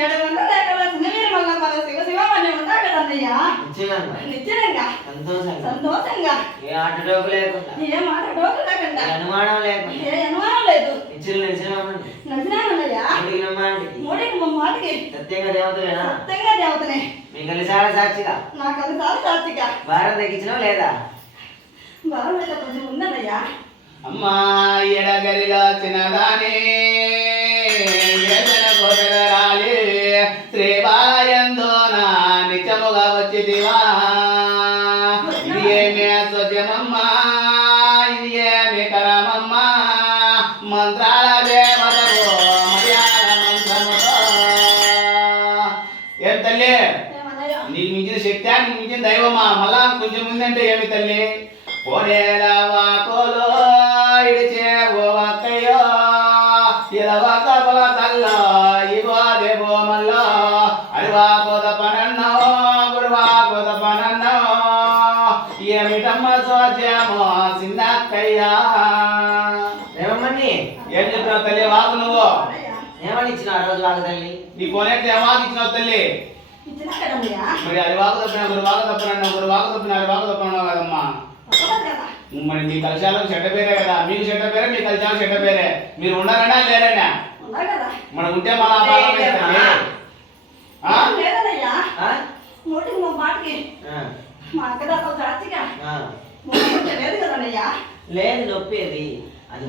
700 లేకపోతే మీరు మళ్ళీ మన శివశివమని ఉంటా కదన్నయ్యా. నిశ్చయంగా సంతోషంగా ఏ ఆట డోకు లేకుండా ఏ మాట డోకు లేకుండా అనుమానం లేకుండా ఏ అనుమానం లేదు. నచ్చినామన్నయ్యా. మూడికి మాటికి సత్యంగా దేవతలేనా? సత్యంగా దేవతనే. మీ కలిసాల సాక్షిగా నా కలిసారి సాక్షిగా భారం తగ్గించినావు లేదా? భారం అయితే కొంచెం ఉందన్నయ్యా. అమ్మా ఎడగలిలో చిన్నదానే రాలి శ్రీబాలయందో నా నిత్యముగా వచ్చిదివా. ఇది ఏమి స్వద్యమమ్మా, ఇది ఏమి కరమమ్మా, మంత్రాల దేవతకు మర్యాద మంత్రముతో. ఏం తల్లి నీకు మించిన శక్తి, నీకు మించిన దైవమా? మళ్ళా కొంచెం ముందంటే ఏమి తల్లి? పోనేలవా కోలో ఇడిచే ఓ అక్కయ్యో ఇలవా కపల తల్లో ఇవో దేవో మల్లో అడివా కోద పనన్నో గుడివా కోద పనన్నో ఏమిటమ్మ సోద్యమో సిన్నక్కయ్యా. ఏమమ్మని ఏం చెప్పినావు తల్లి? వాకు నువ్వు ఏమని ఇచ్చినావు ఆ రోజు వాకు తల్లి? నీ కోనేటి ఏమాకు ఇచ్చినావు తల్లి? ఇచ్చినా కదన్నయ్యా. మరి అది వాకు తప్పినా గురు వాకు తప్పినన్నావు, గురు వాకు తప్పిన అది వాకు తప్పినావు కదమ్మా. మరి మీ కలశాలకు చెడ్డ పేరే కదా, మీకు చెడ్డ పేరే, మీ కలశాలకు చెడ్డ పేరే. మీరు ఉన్నారన్నా లేరన్నా? మనం ఉంటే మన లేదన్నయ్యా. మూటికి మా మాటకి మా అక్కదాతో సాక్షిగా లేదు కదన్నయ్యా. లేదు నొప్పేది అది